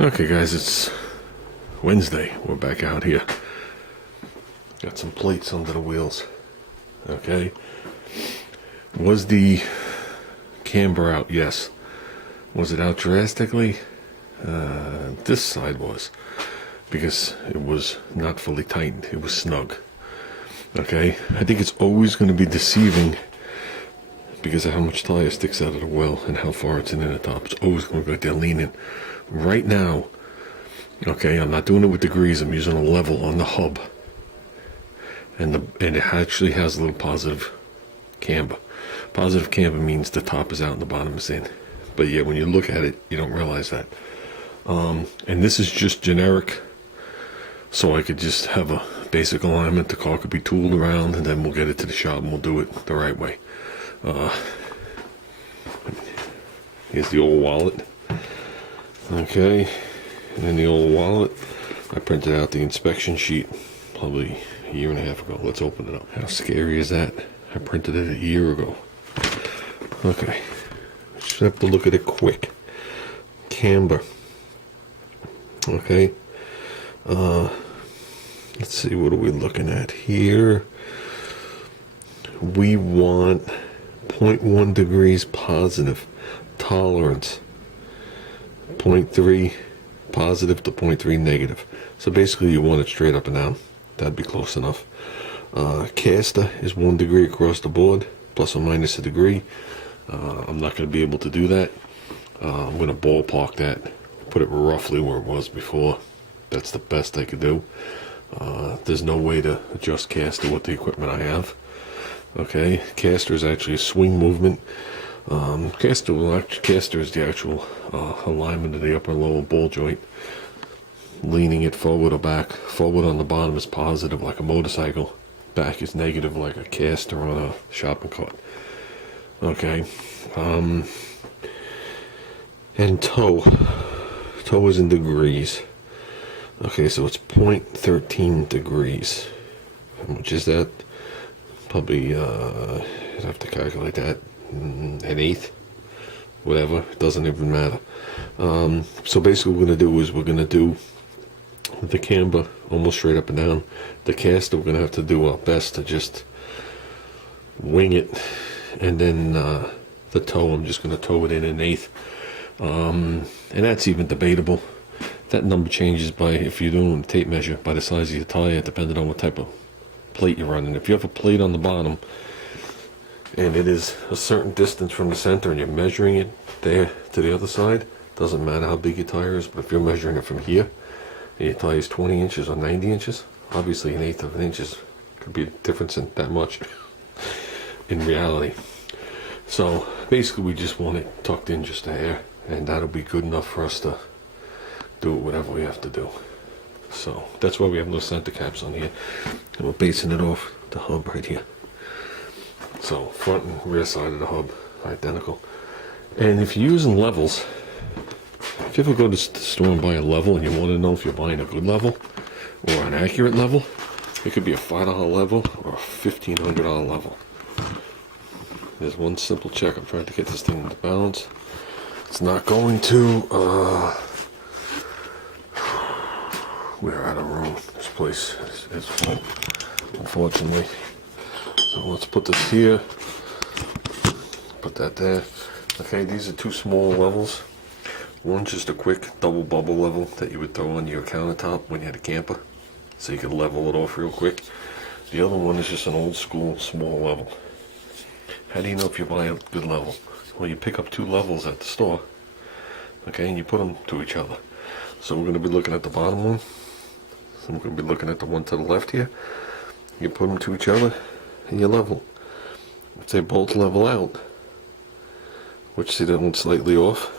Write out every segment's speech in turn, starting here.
Okay guys, it's Wednesday. We're back out here. Got some plates under the wheels. Okay. Was the camber out? Yes. Was it out drastically? This side was. Because it was not fully tightened. It was snug. Okay. I think it's always going to be deceiving because of how much tire sticks out of the well and how far it's in the top. It's always going to be like they're leaning. Right now, okay, I'm not doing it with degrees. I'm using a level on the hub, and it actually has a little positive camber. Positive camber means the top is out and the bottom is in. But yeah, when you look at it, you don't realize that. And this is just generic, so I could just have a basic alignment. The car could be tooled around, and then we'll get it to the shop and we'll do it the right way. Here's the old wallet. Okay, and in the old wallet, I printed out the inspection sheet probably a year and a half ago. Let's open it up. How scary is that? I printed it a year ago. Okay, just have to look at it quick. Camber. Okay, let's see, what are we looking at here? We want 0.1 degrees positive tolerance. 0.3 positive to 0.3 negative. So basically you want it straight up and down. That'd be close enough. Caster is 1 degree across the board, plus or minus a degree. I'm not going to be able to do that. I'm going to ballpark that, put it roughly where it was before. That's the best I could do. There's no way to adjust caster with the equipment I have. Okay, caster is actually a swing movement. Caster is the actual alignment of the upper and lower ball joint. Leaning it forward or back. Forward on the bottom is positive like a motorcycle. Back is negative like a caster on a shopping cart. Okay. And toe. Toe is in degrees. Okay, so it's 0.13 degrees. How much is that? Probably, I'd have to calculate that. An eighth, whatever, it doesn't even matter. So basically what we're going to do is we're going to do the camber almost straight up and down. The caster, we're going to have to do our best to just wing it, and then the toe, I'm just going to toe it in an eighth, and that's even debatable. That number changes by, if you're doing a tape measure, by the size of your tire, depending on what type of plate you're running. If you have a plate on the bottom and it is a certain distance from the center and you're measuring it there to the other side, doesn't matter how big your tire is. But if you're measuring it from here and your tire is 20 inches or 90 inches, obviously an eighth of an inch could be a difference in that much in reality. So basically we just want it tucked in just a hair, and that'll be good enough for us to do whatever we have to do. So that's why we have no center caps on here, and we're basing it off the hub right here. So front and rear side of the hub are identical. And if you're using levels, if you ever go to the store and buy a level and you want to know if you're buying a good level or an accurate level, it could be a $5 level or a $1,500 level. There's one simple check. I'm trying to get this thing into balance. It's not going to. We're out of room. This place is full, unfortunately. So let's put this here. Put that there. Okay, these are two small levels. One's just a quick double bubble level that you would throw on your countertop when you had a camper, so you could level it off real quick. The other one is just an old school small level. How do you know if you buy a good level? Well, you pick up two levels at the store, okay, and you put them to each other. So we're going to be looking at the bottom one. So we're going to be looking at the one to the left here. You put them to each other and you level. If they both level out, which, see, that one's slightly off,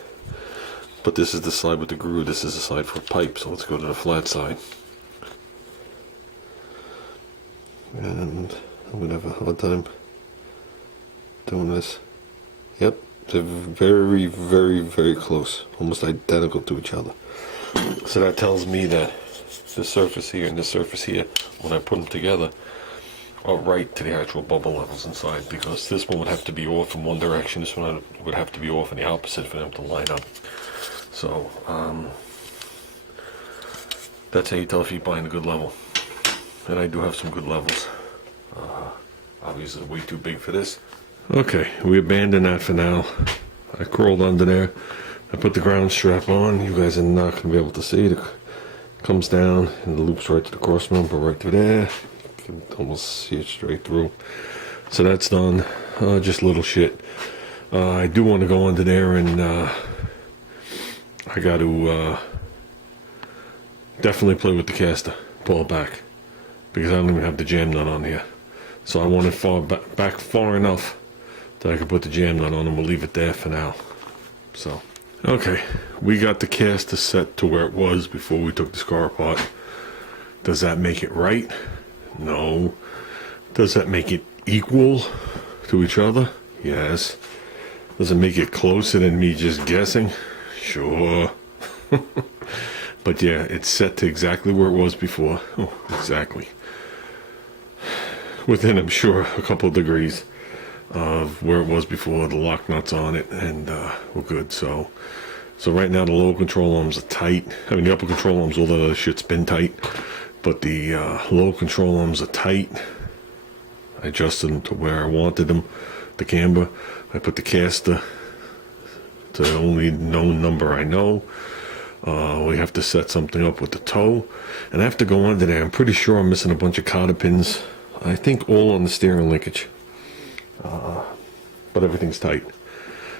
but this is the side with the groove, this is the side for a pipe, so let's go to the flat side. And I'm going to have a hard time doing this. Yep, they're very, very, very close, almost identical to each other. So that tells me that the surface here and the surface here, when I put them together, are right to the actual bubble levels inside, because this one would have to be off in one direction, this one would have to be off in the opposite for them to line up. So That's how you tell if you're buying a good level. And I do have some good levels. Obviously way too big for this. Okay, we abandoned that for now. I crawled under there. I put the ground strap on. You guys are not going to be able to see it. It comes down and the loops right to the cross member right through there. You can almost see it straight through. So that's done. Just little shit. I do want to go under there and I got to definitely play with the caster. Pull it back. Because I don't even have the jam nut on here. So I want it back far enough that I can put the jam nut on and we'll leave it there for now. So, okay, we got the caster set to where it was before we took this car apart. Does that make it right? No. Does that make it equal to each other? Yes. Does it make it closer than me just guessing? Sure. But yeah, it's set to exactly where it was before. Oh, exactly. Within, I'm sure, a couple of degrees of where it was before. The lock nuts on it, and we're good. So right now the lower control arms are tight. I mean, the upper control arms, all the other shit's been tight, but the lower control arms are tight. I adjusted them to where I wanted them. The camber, I put the caster to the only known number I know. We have to set something up with the toe, and I have to go under there. I'm pretty sure I'm missing a bunch of cotter pins. I think all on the steering linkage, but everything's tight.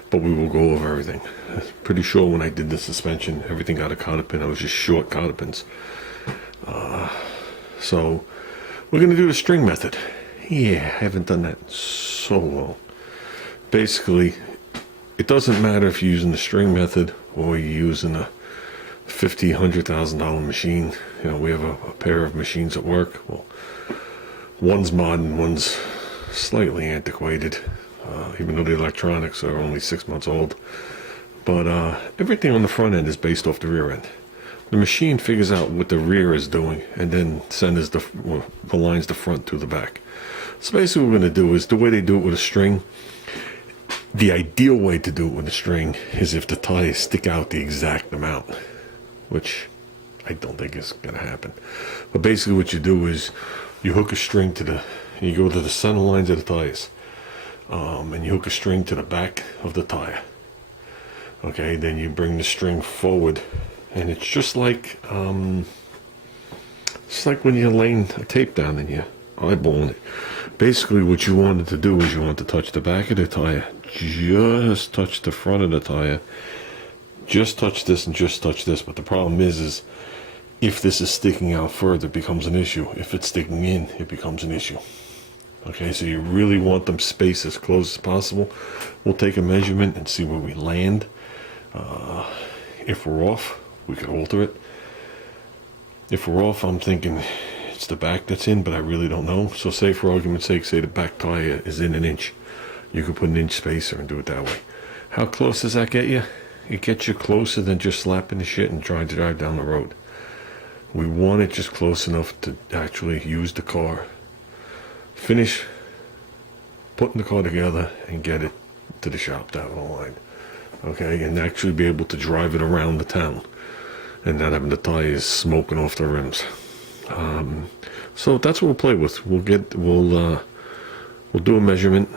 But we will go over everything. I'm pretty sure when I did the suspension, everything got a cotter pin. I was just short cotter pins. So we're gonna do the string method. Yeah, I haven't done that in so long. Basically, it doesn't matter if you're using the string method or you're using a $100,000 machine. You know, we have a pair of machines at work. Well, one's modern, one's slightly antiquated, even though the electronics are only 6 months old. But everything on the front end is based off the rear end. The machine figures out what the rear is doing and then sends the lines the front to the back. So basically what we're going to do is the way they do it with a string. The ideal way to do it with a string is if the tires stick out the exact amount, which I don't think is going to happen. But basically what you do is you hook a string you go to the center lines of the tires, and you hook a string to the back of the tire. Okay, then you bring the string forward, and it's just like when you're laying a tape down and you're eyeballing it. Basically what you wanted to do is you want to touch the back of the tire, just touch the front of the tire, just touch this and just touch this. But the problem is if this is sticking out further, it becomes an issue. If it's sticking in, it becomes an issue. Okay, so you really want them spaced as close as possible. We'll take a measurement and see where we land. If we're off, we could alter it. If we're off, I'm thinking it's the back that's in, but I really don't know. So say, for argument's sake, say the back tire is in an inch. You could put an inch spacer and do it that way. How close does that get you? It gets you closer than just slapping the shit and trying to drive down the road. We want it just close enough to actually use the car, finish putting the car together, and get it to the shop down the line. Okay, and actually be able to drive it around the town and not having the tires smoking off the rims. So that's what we'll play with. We'll do a measurement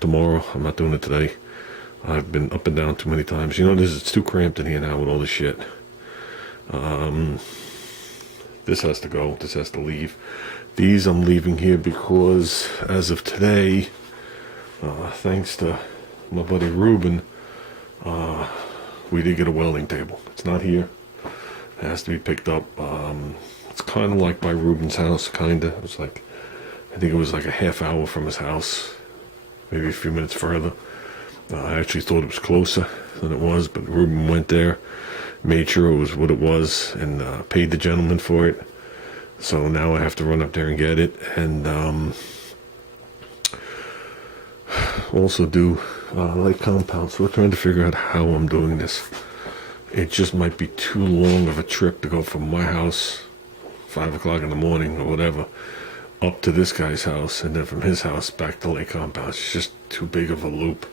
tomorrow. I'm not doing it today. I've been up and down too many times. You know, it's too cramped in here now with all this shit. This has to go. This has to leave. These I'm leaving here because as of today, thanks to my buddy Ruben, we did get a welding table. It's not here. It has to be picked up. It's kind of like by Ruben's house, kind of. It's like, I think it was like a half hour from his house, maybe a few minutes further. I actually thought it was closer than it was, but Ruben went there, made sure it was what it was, and paid the gentleman for it. So now I have to run up there and get it, and also do light compound. So we're trying to figure out how I'm doing this. It just might be too long of a trip to go from my house, 5 o'clock in the morning or whatever, up to this guy's house, and then from his house back to Lake Compound. It's just too big of a loop.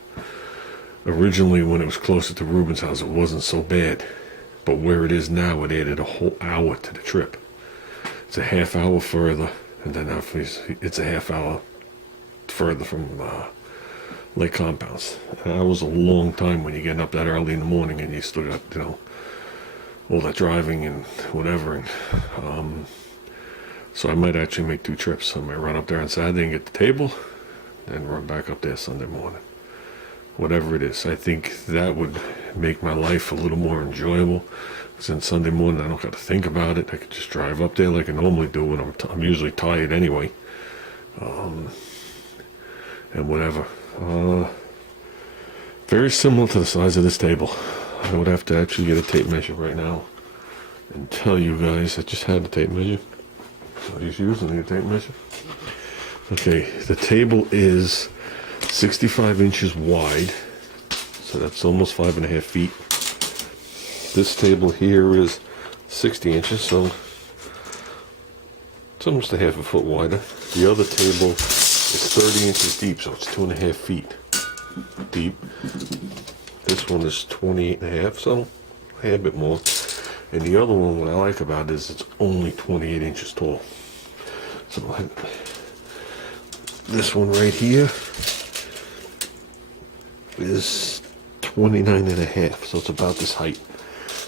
Originally, when it was closer to Ruben's house, it wasn't so bad, But where it is now, it added a whole hour to the trip. It's a half hour further, and then it's a half hour further from Lake Compounds. And that was a long time when you're getting up that early in the morning and you still got, you know, all that driving and whatever. And, so I might actually make 2 trips. I might run up there on Saturday and get the table, then run back up there Sunday morning. Whatever it is, I think that would make my life a little more enjoyable. Because then Sunday morning I don't got to think about it. I could just drive up there like I normally do when I'm usually tired anyway. And whatever. Very similar to the size of this table. I would have to actually get a tape measure right now and tell you guys. I just had a tape measure. So he's using a tape measure. Okay, the table is 65 inches wide, so that's almost 5.5 feet. This table here is 60 inches, so it's almost a half a foot wider. The other table is 30 inches deep, so it's 2.5 feet deep. This one is 28.5, so a hair bit more. And the other one, what I like about it is it's only 28 inches tall. So this one right here is 29.5, so it's about this height.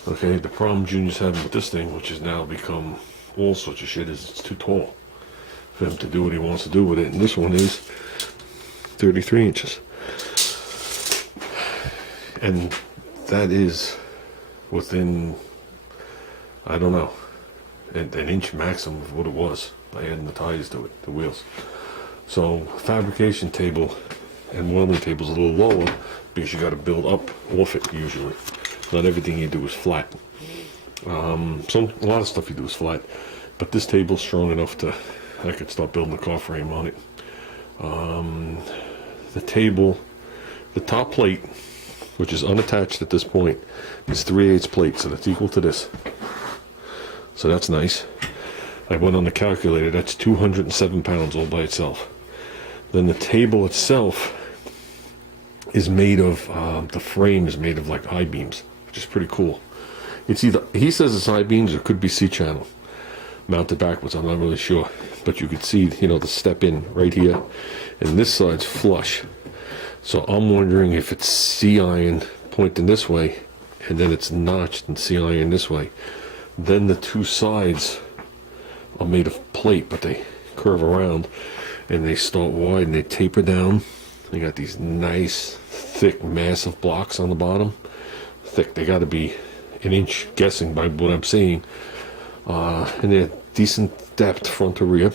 Okay, the problem Junior's having with this thing, which has now become all sorts of shit, is it's too tall for him to do what he wants to do with it. And this one is 33 inches. And that is within, I don't know, an inch maximum of what it was by adding the ties to it, the wheels. So fabrication table and welding table is a little lower because you got to build up off it usually. Not everything you do is flat. A lot of stuff you do is flat, but this table's strong enough to, I could start building a car frame on it. The table, the top plate, which is unattached at this point, is 3/8 plate, so that's equal to this. So that's nice. I went on the calculator, that's 207 pounds all by itself. Then the table itself is made of, the frame is made of like I-beams, which is pretty cool. It's either, he says it's I-beams or it could be C-channel. Mounted backwards, I'm not really sure. But you could see, you know, the step in right here. And this side's flush. So I'm wondering if it's C-iron pointing this way, and then it's notched and C-iron this way. Then the 2 sides are made of plate, but they curve around and they start wide and they taper down. They got these nice, thick, massive blocks on the bottom. Thick, they got to be an inch, guessing by what I'm seeing. And they're decent depth front to rear.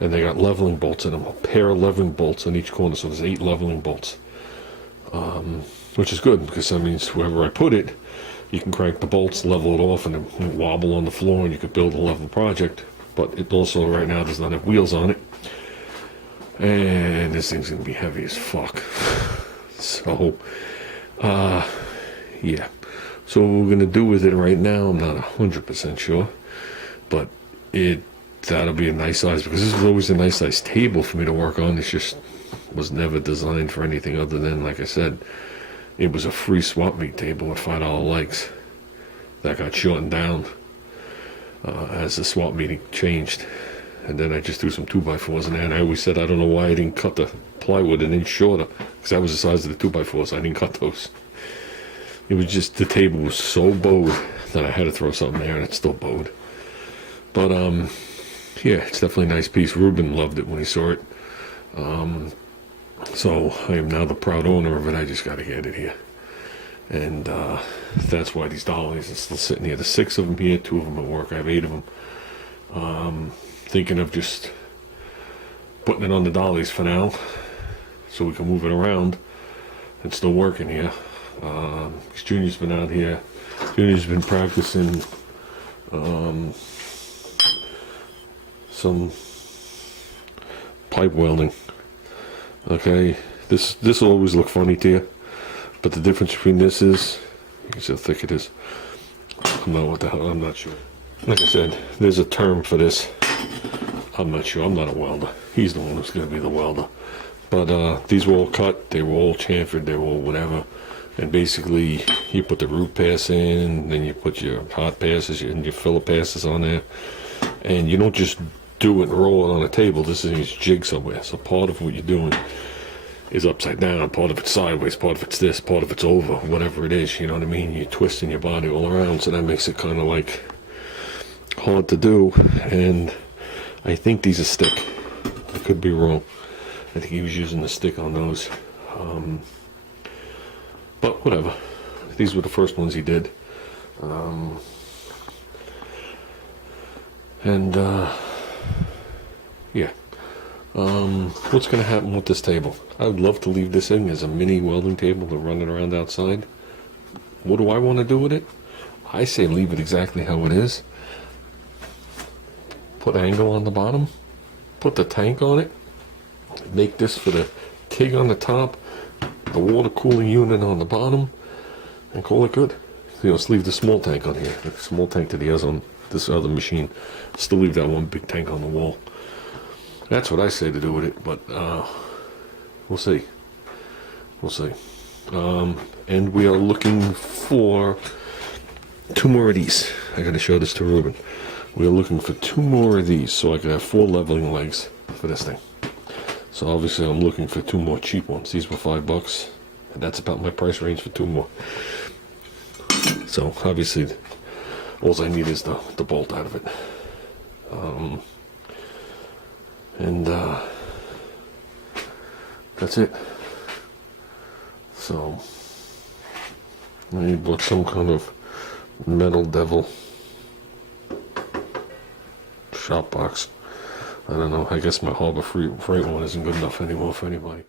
And they got leveling bolts in them, a pair of leveling bolts on each corner, so there's 8 leveling bolts. Which is good, because that means wherever I put it, you can crank the bolts, level it off, and it won't wobble on the floor, and you could build a level project. But it also, right now, does not have wheels on it. And this thing's going to be heavy as fuck. So, yeah. So what we're going to do with it right now, I'm not 100% sure. But that'll be a nice size, because this was always a nice size table for me to work on. It just was never designed for anything other than, like I said, it was a free swap meet table with $5 legs that got shortened down as the swap meeting changed. And then I just threw some 2x4s in there, and I always said I don't know why I didn't cut the plywood an inch shorter, because that was the size of the 2x4s. I didn't cut those. It was just, the table was so bowed that I had to throw something there, and it's still bowed. But yeah, it's definitely a nice piece. Ruben loved it when he saw it. So I am now the proud owner of it. I just got to get it here. And that's why these dollies are still sitting here. There's 6 of them here, 2 of them at work. I have 8 of them. Thinking of just putting it on the dollies for now, so we can move it around. It's still working here. Junior's been out here. Junior's been practicing some pipe welding. Okay, this will always look funny to you, but the difference between this is, you can see how thick it is. I'm not sure. Like I said, there's a term for this. I'm not sure. I'm not a welder. He's the one who's going to be the welder. But these were all cut. They were all chamfered. They were all whatever. And basically, you put the root pass in, then you put your hot passes and your filler passes on there. And you don't just do it and roll it on a table. This is a jig somewhere. So part of what you're doing is upside down, part of it's sideways, part of it's this, part of it's over, whatever it is, you know what I mean? You're twisting your body all around, so that makes it kind of like hard to do. And I think these are stick. I could be wrong. I think he was using the stick on those. But whatever. These were the first ones he did. Yeah. What's going to happen with this table? I would love to leave this in as a mini welding table to run it around outside. What do I want to do with it? I say leave it exactly how it is. Put angle on the bottom. Put the tank on it. Make this for the TIG on the top. The water cooling unit on the bottom. And call it good. You know, let's leave the small tank on here. The small tank that he has on this other machine. Still leave that one big tank on the wall. That's what I say to do with it, but we'll see. We'll see. And we are looking for 2 more of these. I got to show this to Ruben. We are looking for 2 more of these so I can have 4 leveling legs for this thing. So obviously I'm looking for 2 more cheap ones. These were $5, and that's about my price range for 2 more. So obviously all I need is the bolt out of it. And that's it. So I bought some kind of metal devil shop box. I don't know. I guess my Harbor Freight one isn't good enough anymore for anybody.